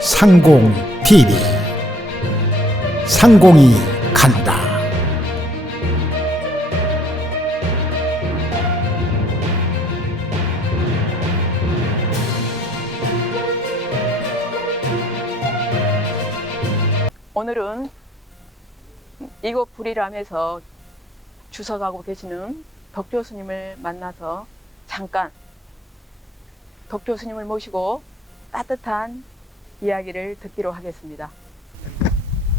상공 TV 상공이 간다. 오늘은 이곳 불이람에서 주석하고 계시는 덕조 스님을 만나서 잠깐 덕조 스님을 모시고 따뜻한 이야기를 듣기로 하겠습니다.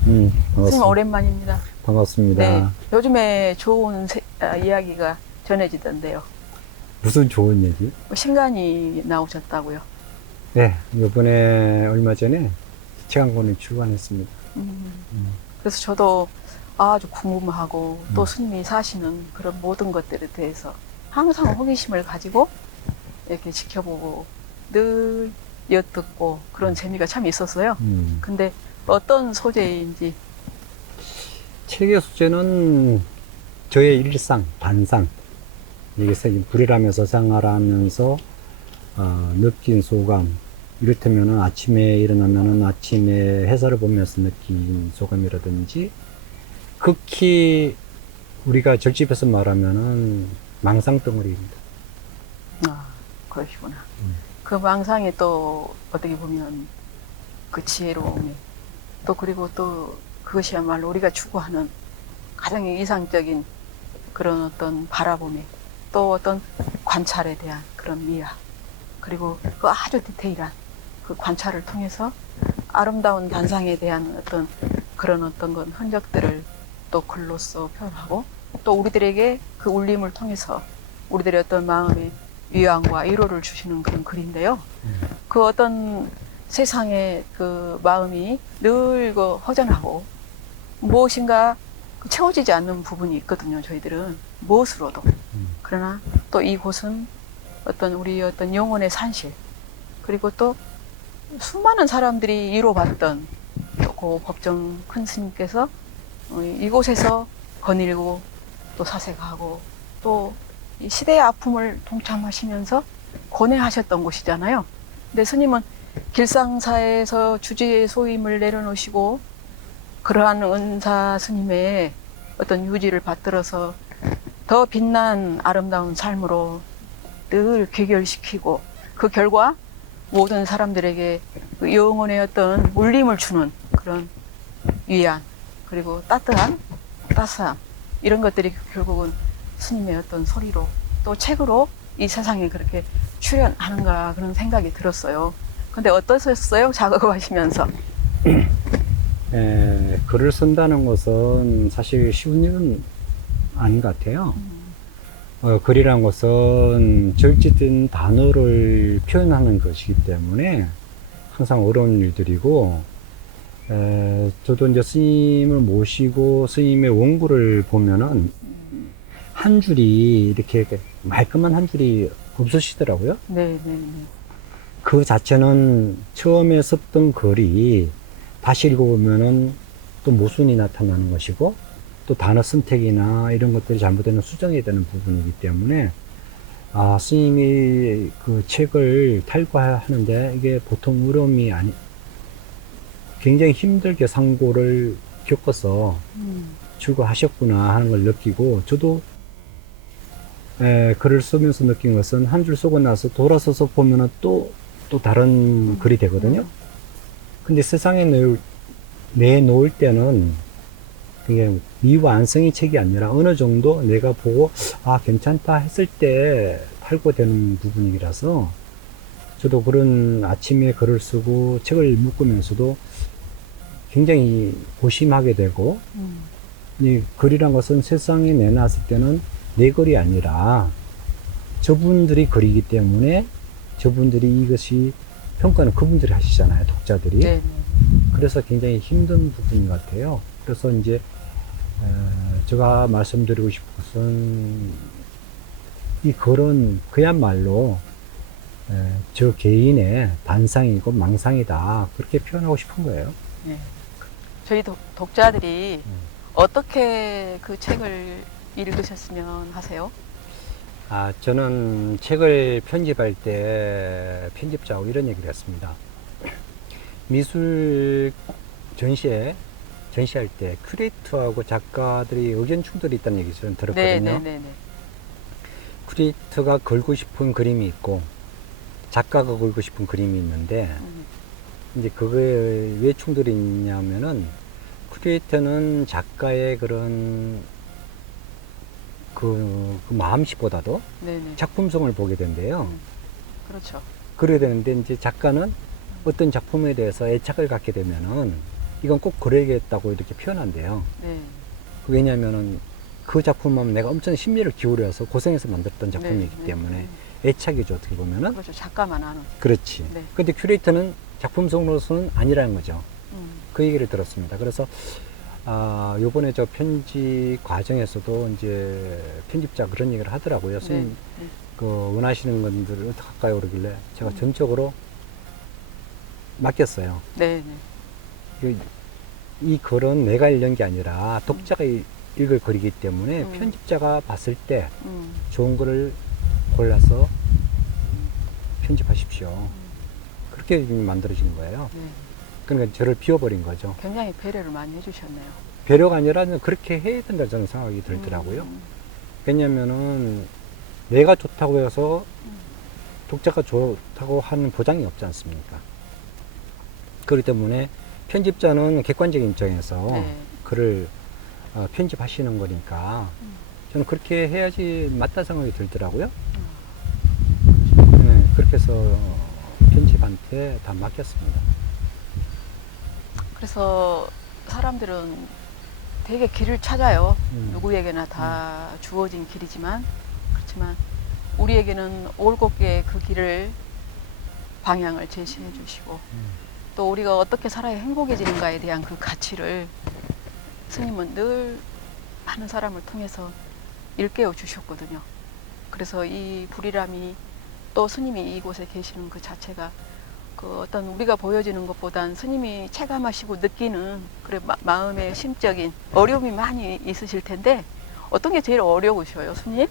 스님 오랜만입니다. 반갑습니다. 네, 요즘에 좋은 이야기가 전해지던데요. 무슨 좋은 얘기? 신간이 나오셨다고요. 네, 이번에 얼마 전에 시체강본을 출간했습니다. 그래서 저도 아주 궁금하고 또 스님이 사시는 그런 모든 것들에 대해서 항상 호기심을 가지고 이렇게 지켜보고 늘 엿듣고 그런 재미가 참 있었어요. 근데 어떤 소재인지. 책의 소재는 저의 일상, 반상. 여기서 불이라면서 생활하면서 느낀 소감. 이를테면은 아침에 일어나면은 아침에 햇살을 보면서 느낀 소감이라든지, 극히 우리가 절집해서 말하면은 망상덩어리입니다. 아, 그러시구나. 그 망상이 또 어떻게 보면 그 지혜로움이 또 그리고 또 그것이야말로 우리가 추구하는 가장 이상적인 그런 어떤 바라봄이 또 어떤 관찰에 대한 그런 미학 그리고 그 아주 디테일한 그 관찰을 통해서 아름다운 단상에 대한 어떤 그런 어떤 건 흔적들을 또 글로써 표현하고 또 우리들에게 그 울림을 통해서 우리들의 어떤 마음의 위안과 위로를 주시는 그런 글인데요. 그 어떤 세상의 그 마음이 늘 그 허전하고 무엇인가 채워지지 않는 부분이 있거든요. 저희들은 무엇으로도. 그러나 또 이곳은 어떤 우리 어떤 영혼의 산실 그리고 또 수많은 사람들이 위로받던 또 그 법정 큰 스님께서 이곳에서 거닐고 또 사색하고 또 이 시대의 아픔을 동참하시면서 고뇌하셨던 곳이잖아요. 근데 스님은 길상사에서 주지의 소임을 내려놓으시고 그러한 은사 스님의 어떤 유지를 받들어서 더 빛난 아름다운 삶으로 늘 귀결시키고 그 결과 모든 사람들에게 그 영혼의 어떤 울림을 주는 그런 위안 그리고 따스함 이런 것들이 결국은 스님의 어떤 소리로 또 책으로 이 세상에 그렇게 출현하는가 그런 생각이 들었어요. 근데 어떠셨어요? 작업하시면서? 글을 쓴다는 것은 사실 쉬운 일은 아닌 것 같아요. 글이란 것은 절제된 단어를 표현하는 것이기 때문에 항상 어려운 일들이고, 저도 이제 스님을 모시고 스님의 원고를 보면은 한 줄이 이렇게 말끔한 한 줄이 없으시더라고요. 네. 그 자체는 처음에 썼던 글이 다시 읽어보면은 또 모순이 나타나는 것이고 또 단어 선택이나 이런 것들이 잘못되는 수정이 되는 부분이기 때문에 스님이 그 책을 탈과하는데 이게 보통 어려움이 굉장히 힘들게 상고를 겪어서 출고하셨구나 하는 걸 느끼고 저도 글을 쓰면서 느낀 것은 한 줄 쓰고 나서 돌아서서 보면은 또 다른 글이 되거든요. 근데 세상에 내놓을 때는 그게 미완성의 책이 아니라 어느 정도 내가 보고 괜찮다 했을 때 탈고되는 부분이라서 저도 그런 아침에 글을 쓰고 책을 묶으면서도 굉장히 고심하게 되고 이 글이란 것은 세상에 내놨을 때는 내 글이 아니라 저분들이 글이기 때문에 저분들이 이것이 평가는 그분들이 하시잖아요, 독자들이. 네. 그래서 굉장히 힘든 부분 같아요. 그래서 이제 제가 말씀드리고 싶은 것은 이 글은 그야말로 저 개인의 반상이고 망상이다 그렇게 표현하고 싶은 거예요. 네. 저희 독자들이 어떻게 그 책을 읽으셨으면 하세요? 저는 책을 편집할 때 편집자하고 이런 얘기를 했습니다. 미술 전시할 때 큐레이터하고 작가들이 의견 충돌이 있다는 얘기 저는 들었거든요. 네네네네. 큐레이터가 걸고 싶은 그림이 있고 작가가 걸고 싶은 그림이 있는데 이제 그거에 왜 충돌이 있냐면은 큐레이터는 작가의 그런 그 마음씨보다도 네네. 작품성을 보게 된대요. 그렇죠. 그래야 되는데 이제 작가는 어떤 작품에 대해서 애착을 갖게 되면은 이건 꼭 그려야겠다고 이렇게 표현한대요. 네. 왜냐면은 그 작품은 내가 엄청 심리를 기울여서 고생해서 만들었던 작품이기 네, 때문에 애착이죠, 어떻게 보면은. 그렇죠. 작가만 아는. 그렇지. 네. 근데 큐레이터는 작품성으로서는 아니라는 거죠. 음. 그 얘기를 들었습니다. 그래서 요번에 저 편집 과정에서도 이제 편집자 그런 얘기를 하더라고요. 선생님, 네. 그 원하시는 것들을 어떻게 할까요? 그러길래 제가 전적으로 맡겼어요. 네네. 이 글은 내가 읽는 게 아니라 독자가 읽을 글이기 때문에 음. 편집자가 봤을 때 음. 좋은 글을 골라서 편집하십시오. 그렇게 만들어진 거예요. 네. 그러니까 저를 비워버린 거죠. 굉장히 배려를 많이 해주셨네요. 배려가 아니라 그렇게 해야 된다 저는 생각이 들더라고요. 음. 왜냐면은 내가 좋다고 해서 독자가 좋다고 하는 보장이 없지 않습니까? 그렇기 때문에 편집자는 객관적인 입장에서 네. 글을 편집하시는 거니까 저는 그렇게 해야지 맞다 생각이 들더라고요. 네, 그렇게 해서 편집한테 다 맡겼습니다. 그래서 사람들은 되게 길을 찾아요. 누구에게나 다 음. 주어진 길이지만 그렇지만 우리에게는 올곧게 그 길을 방향을 제시해 주시고 또 우리가 어떻게 살아야 행복해지는가에 대한 그 가치를 스님은 늘 많은 사람을 통해서 일깨워 주셨거든요. 그래서 이 불이람이 또 스님이 이곳에 계시는 그 자체가 그 어떤 우리가 보여지는 것보단 스님이 체감하시고 느끼는 그래 마음의 심적인 어려움이 많이 있으실 텐데 어떤 게 제일 어려우셔요, 스님?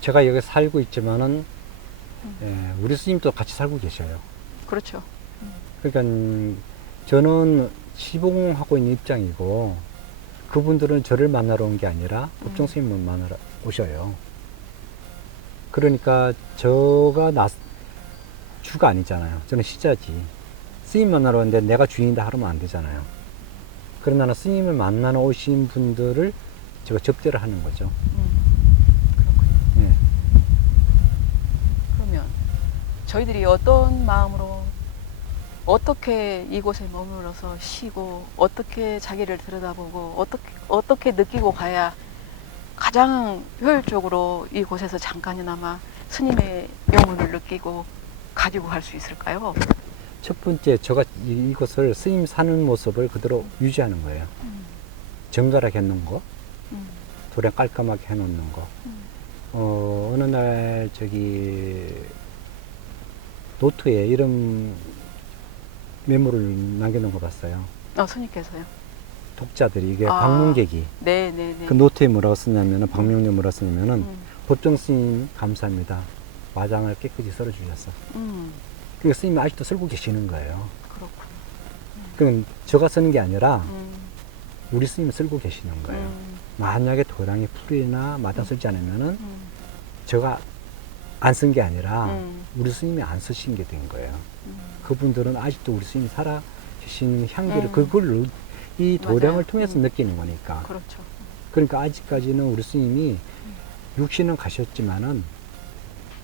제가 여기 살고 있지만은 우리 스님도 같이 살고 계셔요. 그렇죠. 그러니까 저는 시봉하고 있는 입장이고 그분들은 저를 만나러 온 게 아니라 법정 스님을 만나러 오셔요. 그러니까 주가 아니잖아요. 저는 시자지. 스님 만나러 오는데 내가 주인이다 하면 안 되잖아요. 그러나 스님을 만나러 오신 분들을 제가 접대를 하는 거죠. 그렇군요. 네. 그러면 저희들이 어떤 마음으로 어떻게 이곳에 머물러서 쉬고 어떻게 자기를 들여다보고 어떻게 느끼고 가야 가장 효율적으로 이곳에서 잠깐이나마 스님의 영혼을 느끼고 가지고 갈 수 있을까요? 첫 번째, 제가 이곳을 스님 사는 모습을 그대로 유지하는 거예요. 정갈하게 해놓은 거, 도량 깔끔하게 해놓는 거. 어느 날 노트에 이름 메모를 남겨놓은 거 봤어요. 스님께서요? 독자들이 이게 방문객이 네네네. 그 노트에 뭐라고 썼냐면은 방명록에 뭐라고 썼냐면은 법정 스님 감사합니다. 와장을 깨끗이 썰어주셨어. 그러니까 스님이 아직도 쓸고 계시는 거예요. 그렇군. 그럼 제가 쓰는 게 아니라 우리 스님이 쓸고 계시는 거예요. 만약에 도량이 풀이나 마다 쓰지 않으면은 제가 안 쓴 게 아니라 우리 스님이 안 쓰신 게 된 거예요. 그분들은 아직도 우리 스님이 살아 계신 향기를 그걸 이 도량을 맞아요. 통해서 느끼는 거니까. 그렇죠. 그러니까 아직까지는 우리 스님이 육신은 가셨지만은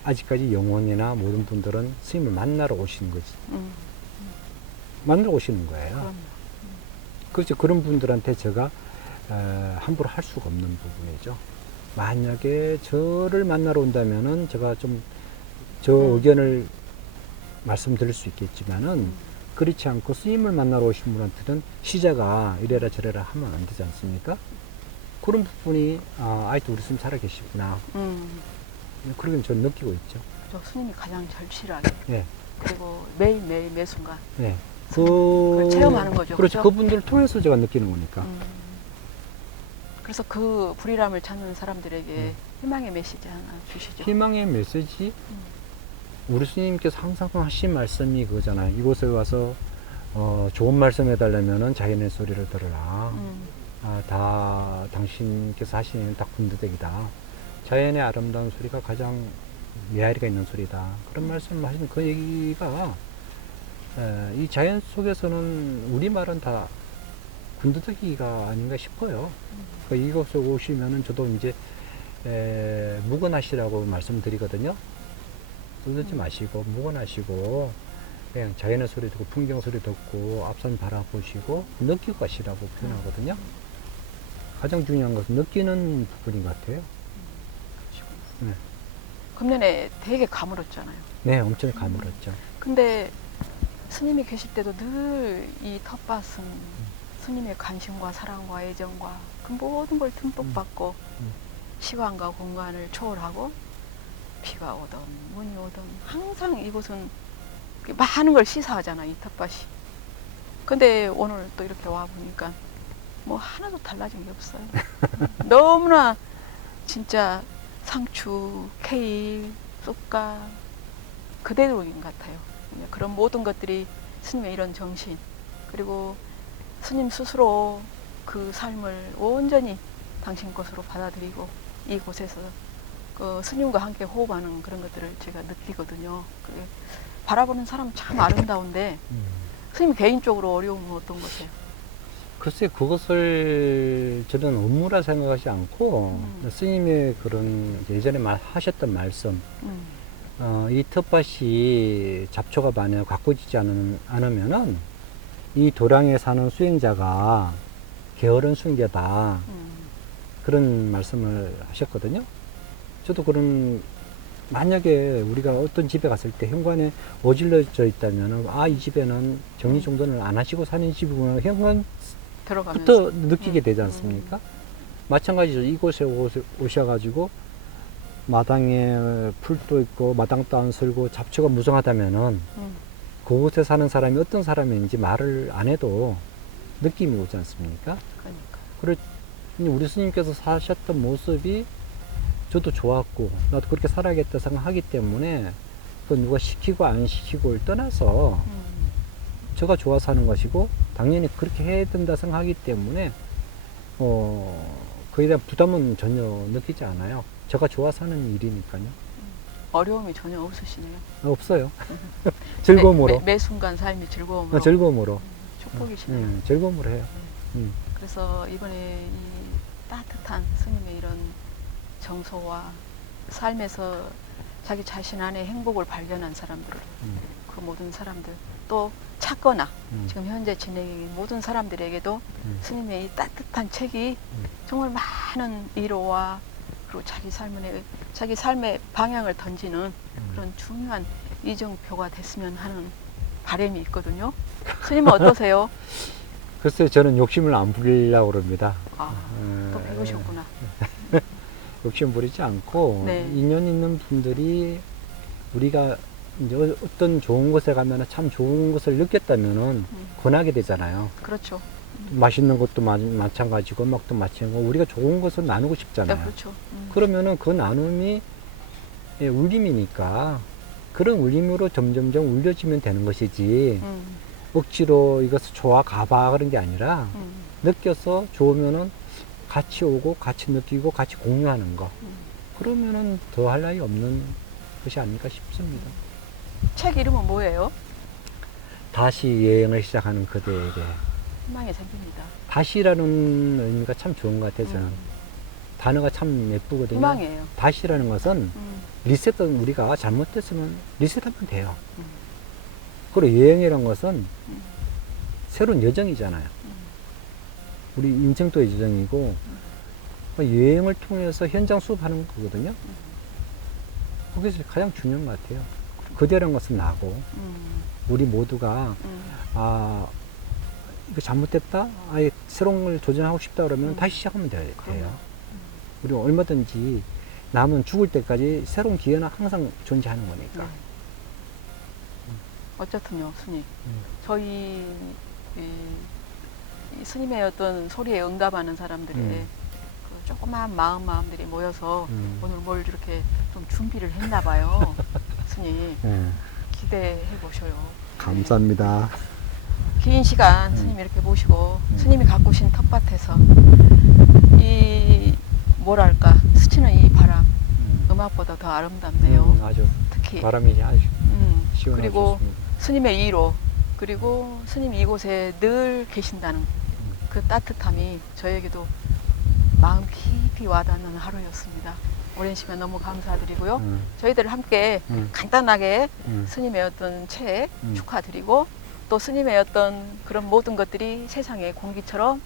아직까지 영혼이나 모든 분들은 스님을 만나러 오시는 거지. 만나러 오시는 거예요. 그럼요. 그렇죠. 그런 분들한테 제가 함부로 할 수가 없는 부분이죠. 만약에 저를 만나러 온다면은 제가 좀 저 의견을 말씀드릴 수 있겠지만은 그렇지 않고 스님을 만나러 오신 분한테는 시자가 이래라 저래라 하면 안 되지 않습니까? 그런 부분이 아직도 우리 스님 살아 계시구나. 그러긴 저는 느끼고 있죠. 그렇죠. 스님이 가장 절실하게 네. 그리고 매일매일 매순간 네. 그걸 체험하는 거죠. 그렇죠. 그죠? 그분들을 통해서 제가 느끼는 거니까. 그래서 그 불이람을 찾는 사람들에게 희망의 메시지 하나 주시죠. 희망의 메시지? 우리 스님께서 항상 하신 말씀이 그거잖아요. 이곳에 와서 좋은 말씀 해달라면은 자연의 소리를 들으라. 다 당신께서 하시는 다 군더더기다. 자연의 아름다운 소리가 가장 메아리가 있는 소리다. 그런 말씀을 하시는 그 얘기가 이 자연 속에서는 우리말은 다 군더더기가 아닌가 싶어요. 그러니까 이곳에 오시면은 저도 이제 묵은하시라고 말씀드리거든요. 떠들지 마시고 묵은하시고 그냥 자연의 소리 듣고 풍경 소리 듣고 앞산 바라보시고 느끼고 가시라고 표현하거든요. 가장 중요한 것은 느끼는 부분인 것 같아요. 네, 금년에 되게 가물었잖아요. 네 엄청 가물었죠. 근데 스님이 계실 때도 늘 이 텃밭은 스님의 관심과 사랑과 애정과 그 모든 걸 듬뿍 받고 시간과 공간을 초월하고 비가 오든 눈이 오든 항상 이곳은 많은 걸 시사하잖아, 이 텃밭이. 근데 오늘 또 이렇게 와 보니까 뭐 하나도 달라진 게 없어요. 너무나 진짜 상추, 케일, 쑥갓 그대로인 것 같아요. 그런 모든 것들이 스님의 이런 정신, 그리고 스님 스스로 그 삶을 온전히 당신 것으로 받아들이고 이곳에서 그 스님과 함께 호흡하는 그런 것들을 제가 느끼거든요. 그게 바라보는 사람은 참 아름다운데 스님 개인적으로 어려움은 어떤 거세요? 글쎄 그것을 저는 업무라 생각하지 않고 스님의 그런 예전에 하셨던 말씀 이 텃밭이 잡초가 많이 가꾸지지 않으면은 이 도량에 사는 수행자가 게으른 수행자다 그런 말씀을 하셨거든요. 저도 그런 만약에 우리가 어떤 집에 갔을 때 현관에 어질러져 있다면은 이 집에는 정리정돈을 안 하시고 사는 집이구나 현관 들어가면서 부터 느끼게 되지 않습니까? 마찬가지로 이곳에 오셔가지고 마당에 풀도 있고 마당도 안 쓸고 잡초가 무성하다면은 그곳에 사는 사람이 어떤 사람인지 말을 안 해도 느낌이 오지 않습니까? 그러니까. 우리 스님께서 사셨던 모습이 저도 좋았고 나도 그렇게 살아야겠다 생각하기 때문에 그 누가 시키고 안 시키고를 떠나서 제가 좋아서 하는 것이고 당연히 그렇게 해야 된다 생각하기 때문에 그에 대한 부담은 전혀 느끼지 않아요. 제가 좋아서 하는 일이니까요. 어려움이 전혀 없으시네요. 없어요. 즐거움으로. 매 순간 삶이 즐거움으로. 즐거움으로. 축복이시네요. 즐거움으로 해요. 그래서 이번에 이 따뜻한 스님의 이런 정서와 삶에서 자기 자신 안에 행복을 발견한 사람들, 그 모든 사람들, 또 찾거나 지금 현재 진행인 모든 사람들에게도 스님의 이 따뜻한 책이 정말 많은 위로와 그리고 자기 삶의 방향을 던지는 그런 중요한 이정표가 됐으면 하는 바람이 있거든요. 스님은 어떠세요? 글쎄요, 저는 욕심을 안 부리려고 그럽니다. 또 배우셨구나. 욕심 부리지 않고 네. 인연 있는 분들이 우리가 이제 어떤 좋은 곳에 가면 참 좋은 것을 느꼈다면은 권하게 되잖아요. 그렇죠. 맛있는 것도 마찬가지고 음악도 마찬가지고 우리가 좋은 것을 나누고 싶잖아요. 네, 그렇죠. 그러면은 그 나눔이 울림이니까 그런 울림으로 점점점 울려지면 되는 것이지 억지로 이것을 좋아 가봐 그런 게 아니라 느껴서 좋으면은 같이 오고 같이 느끼고 같이 공유하는 거 그러면은 더 할 나위 없는 것이 아닐까 싶습니다. 책 이름은 뭐예요? 다시 여행을 시작하는 그대에게. 희망이 생깁니다. 다시라는 의미가 참 좋은 것 같아요. 저는 단어가 참 예쁘거든요. 희망이에요. 다시라는 것은 리셋은 우리가 잘못됐으면 리셋하면 돼요. 그리고 여행이라는 것은 새로운 여정이잖아요. 우리 인생도 여정이고 여행을 통해서 현장 수업하는 거거든요. 그게 가장 중요한 것 같아요. 그대라는 것은 나고 우리 모두가 이거 잘못됐다? 아예 새로운 걸 도전하고 싶다 그러면 다시 시작하면 돼요. 우리 얼마든지 남은 죽을 때까지 새로운 기회는 항상 존재하는 거니까. 어쨌든요, 스님. 저희 이 스님의 어떤 소리에 응답하는 사람들의 그 조그마한 마음들이 모여서 오늘 뭘 이렇게 좀 준비를 했나 봐요. 스님 예. 기대해 보셔요. 감사합니다. 긴 시간 스님 이렇게 모시고 스님이 가꾸신 텃밭에서 이 뭐랄까 스치는 이 바람 음악보다 더 아름답네요. 아주 특히 바람이 아주 시원하고 그리고 좋습니다. 스님의 이로 그리고 스님이 이곳에 늘 계신다는 그 따뜻함이 저에게도 마음 깊이 와닿는 하루였습니다. 오랜 시간 너무 감사드리고요. 저희들 함께 간단하게 스님의 어떤 책 축하드리고 또 스님의 어떤 그런 모든 것들이 세상의 공기처럼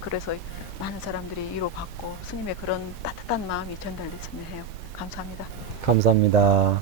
그래서 많은 사람들이 위로받고 스님의 그런 따뜻한 마음이 전달됐으면 해요. 감사합니다. 감사합니다.